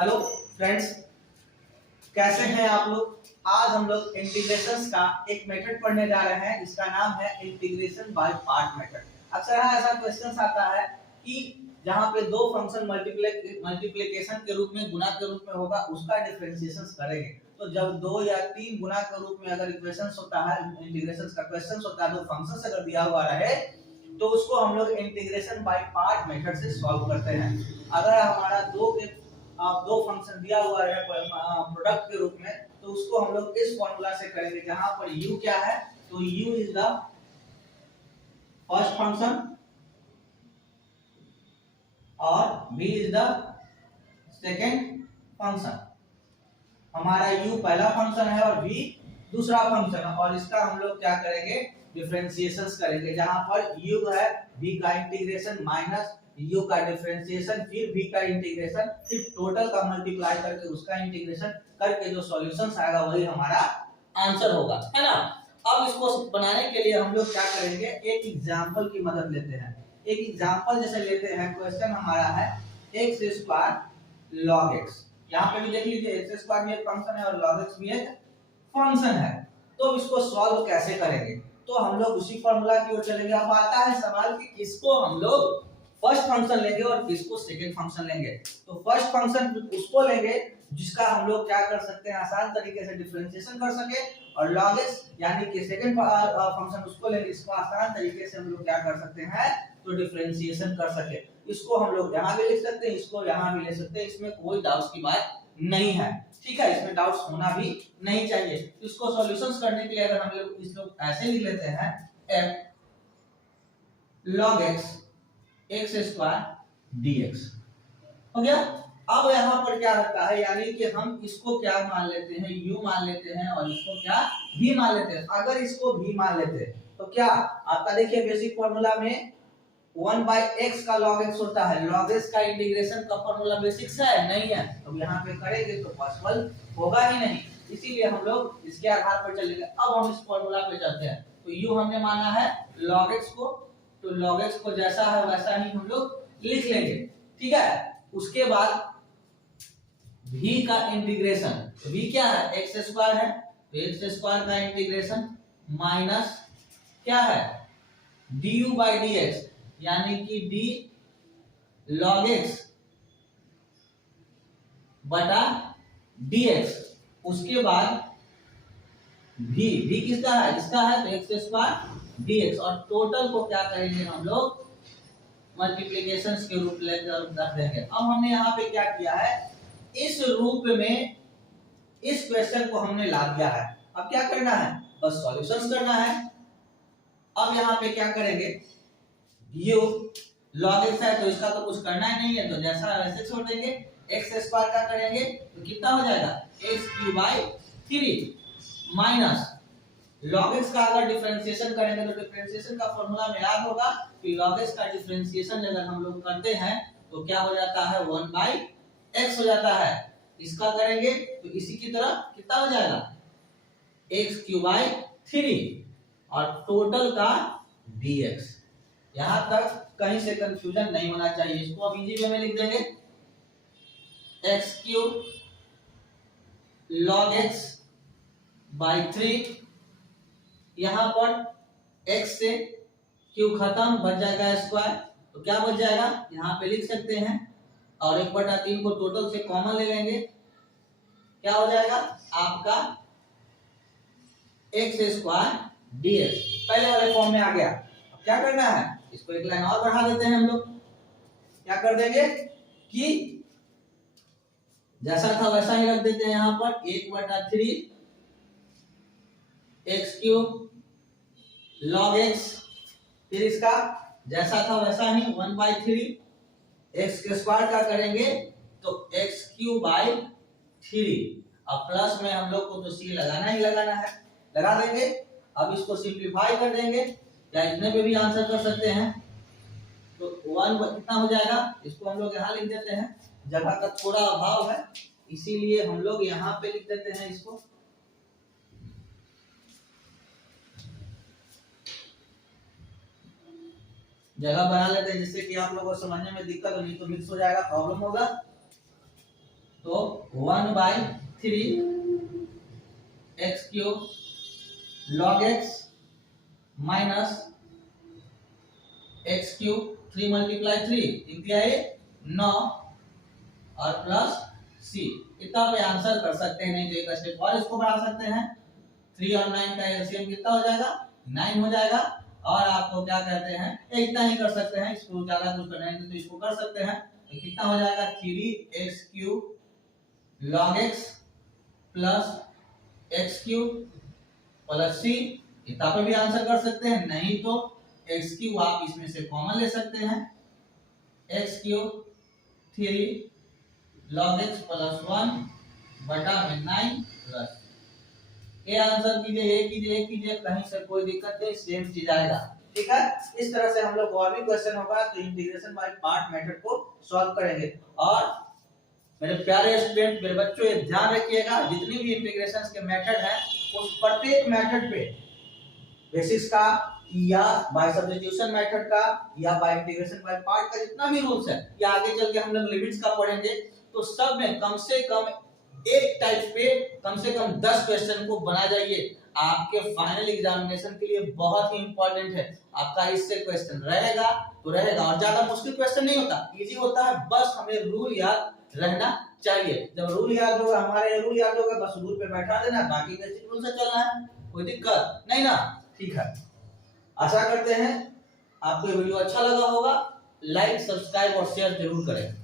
Hello friends, कैसे हैं आप लोग। आज हम लोग इंटीग्रेशंस का एक मेथड पढ़ने जा रहे हैं जिसका नाम है इंटीग्रेशन बाय पार्ट मेथड। अक्सर ऐसा क्वेश्चन आता है कि जहां पे दो फंक्शन मल्टीप्लिकेशन के रूप में गुणा के रूप में होगा उसका डिफरेंशिएशन करेंगे। तो जब दो या तीन गुणा के रूप में अगर इक्वेशंस होता है, इंटीग्रेशंस का क्वेश्चन होता है, दो फंक्शंस अगर दिया हुआ रहे तो उसको हम लोग इंटीग्रेशन बाय पार्ट मेथड से सॉल्व करते हैं। अगर हमारा दो फंक्शन दिया हुआ है प्रोडक्ट के रूप में तो उसको हम लोग इस फॉर्मूला से करेंगे जहां पर u क्या है, तो u is the first function और v is the second function. हमारा u पहला फंक्शन है और v दूसरा फंक्शन है और इसका हम लोग क्या करेंगे, डिफरेंशिएशंस करेंगे जहां पर u है v का इंटीग्रेशन माइनस u का डिफरेंशिएशन फिर v का इंटीग्रेशन फिर टोटल का मल्टीप्लाई करके उसका इंटीग्रेशन करके जो सॉल्यूशंस आएगा वही हमारा आंसर होगा, है ना। अब इसको बनाने के लिए हम लोग क्या करेंगे, एक एग्जांपल की मदद लेते हैं। एक एग्जांपल जैसे लेते हैं, क्वेश्चन हमारा है x² log x। यहाँ पे भी देख लीजिए x² भी एक फंक्शन है और log x भी एक फंक्शन है। तो इसको सॉल्व कैसे करेंगे, तो हम लोग उसी फॉर्मूला की ओर चलेंगे। अब आता है सवाल कि किसको हम लोग फर्स्ट फंक्शन लेंगे और किसको सेकंड फंक्शन लेंगे। तो फर्स्ट फंक्शन उसको लेंगे जिसका हम लोग क्या कर सकते हैं, आसान तरीके से डिफरेंशिएशन कर सके, और log x यानी कि सेकंड फंक्शन उसको लेंगे इसको आसान तरीके से हम लोग क्या कर सकते हैं, तो डिफरेंशिएशन कर सके। इसको हम लोग यहाँ भी लिख सकते हैं, इसको यहाँ भी ले सकते हैं, इसमें कोई डाउट की बात नहीं है, ठीक है। इसमें डाउट्स होना भी नहीं चाहिए। इसको सॉल्यूशंस करने के लिए अगर हम लोग इस लोग ऐसे लिख लेते हैं f log x x² dx हो गया। अब यहाँ पर क्या होता है, यानी कि हम इसको क्या मान लेते हैं, u मान लेते हैं और इसको क्या v मान लेते हैं। अगर इसको v मान लेते हैं तो क्या आपका देखिए बेसिक फॉर्मूला में 1/x का log x होता है। log x का इंटीग्रेशन का फॉर्मूला बेसिक है नहीं है, तो यहाँ पे करेंगे तो पॉसिबल होगा ही नहीं, इसीलिए हम लोग इसके आधार पर चलेंगे। अब हम इस फॉर्मूला पे चलते हैं। तो u हमने माना है log x को, तो log x को जैसा है वैसा ही हम लोग लिख लेंगे, ठीक है। उसके बाद v का इंटीग्रेशन, तो v क्या है, x² है, तो x² का इंटीग्रेशन माइनस क्या है, du/dx यानी कि d log x बटा dx। उसके बाद v किसका है, इसका है, तो x² dx और टोटल को क्या करेंगे हम लोग, मल्टीप्लिकेशंस के रूप लेकर रख देंगे। अब हमने यहाँ पे क्या किया है, इस रूप में इस क्वेश्चन को हमने ला दिया है। अब क्या करना है, बस सॉल्यूशंस करना है। अब यहाँ पे क्या करेंगे, u log x है तो इसका तो कुछ करना ही नहीं है, तो जैसा वैसे छोड़ देंगे। x² का करेंगे तो कितना हो जाएगा, x³ माइनस log x का अगर डिफरेंशिएशन करेंगे तो डिफरेंशिएशन का फॉर्मूला में याद होगा कि log x का डिफरेंशिएशन अगर हम लोग करते हैं तो क्या हो जाता है, 1/x हो जाता है। इसका करेंगे तो इसी की तरह कितना हो जाएगा, x³ और टोटल का dx। यहां तक कहीं से कंफ्यूजन नहीं होना चाहिए। इसको अब इजी वे में लिख देंगे, x³ log x/3। यहां पर x से q खत्म, बच जाएगा स्क्वायर, तो क्या बच जाएगा, यहां पे लिख सकते हैं और 1/3 को टोटल से कॉमन ले लेंगे, क्या हो जाएगा आपका x² dx पहले वाले फॉर्म में आ गया। अब क्या करना है, इसको एक लाइन और बढ़ा देते हैं हम लोग। क्या कर देंगे कि जैसा था वैसा ही रख देते हैं, यहां पर 1/3 x³ log x, फिर इसका जैसा था वैसा ही 1/3 x² का करेंगे तो x³/3। अब प्लस में हम लोग को तो c लगाना ही लगाना है, लगा देंगे। अब इसको सिंपलीफाई कर देंगे या इतने पे भी आंसर कर सकते हैं, तो 1 कितना हो जाएगा, इसको हम लोग यहाँ लिख देते हैं, जगह का थोड़ा अभाव है इसीलिए हम लोग यहाँ पे लिख देते हैं, इसको जगह बना लेते हैं जिससे कि आप लोगों को समझने में दिक्कत हो, नहीं तो मिक्स हो जाएगा, प्रॉब्लम होगा। तो 1/3 x cube log x minus x cube 3 × 3 क्या है 9 और प्लस c। इतना पे आंसर कर सकते हैं, नहीं तो एक स्टेप और इसको बढ़ा सकते हैं। 3 और 9 का एलसीएम कितना हो जाएगा 9 हो जाएगा। और आपको क्या कहते हैं इतना ही कर सकते हैं, इसको ज्यादा कुछ करना है तो इसको कर सकते हैं। तो कितना हो जाएगा 3x³ log x plus x³ plus c। इतना पे भी आंसर कर सकते हैं, नहीं तो x³ आप इसमें से कॉमन ले सकते हैं। x³ 3 log x प्लस 1 बटा में 9 प्लस ये आंसर कीजिए, ये कीजिए, ये कीजिए, कहीं से कोई दिक्कत नहीं, सेम चीज आएगा। ठीक है, इस तरह से हम लोग और भी क्वेश्चन होगा तो इंटीग्रेशन बाय पार्ट मेथड को सॉल्व करेंगे। और मेरे प्यारे स्टूडेंट, मेरे बच्चों, ये ध्यान रखिएगा जितनी भी इंटीग्रेशन के मेथड है उस प्रत्येक मेथड पे बेसिक्स का या बाय सब्स्टिट्यूशन मेथड का या बाय इंटीग्रेशन बाय पार्ट का जितना भी रूल्स है या आगे चल के हम लोग लिमिट्स का पढ़ेंगे, तो सब में कम से कम एक टाइप पे कम से कम 10 क्वेश्चन को बना जाइए। आपके फाइनल एग्जामिनेशन के लिए बहुत ही इंपॉर्टेंट है। आपका इससे क्वेश्चन रहेगा तो रहेगा, और ज्यादा मुश्किल क्वेश्चन नहीं होता, इजी होता है, बस हमें रूल याद रहना चाहिए। जब रूल याद होगा, हमारे रूल याद होगा, बस रूल पे बैठा देना, बाकी बेसिक रूल से चलना है, कोई दिक्कत नहीं ना। ठीक है, आशा करते हैं आपको ये वीडियो अच्छा लगा होगा। लाइक, सब्सक्राइब और शेयर जरूर करें।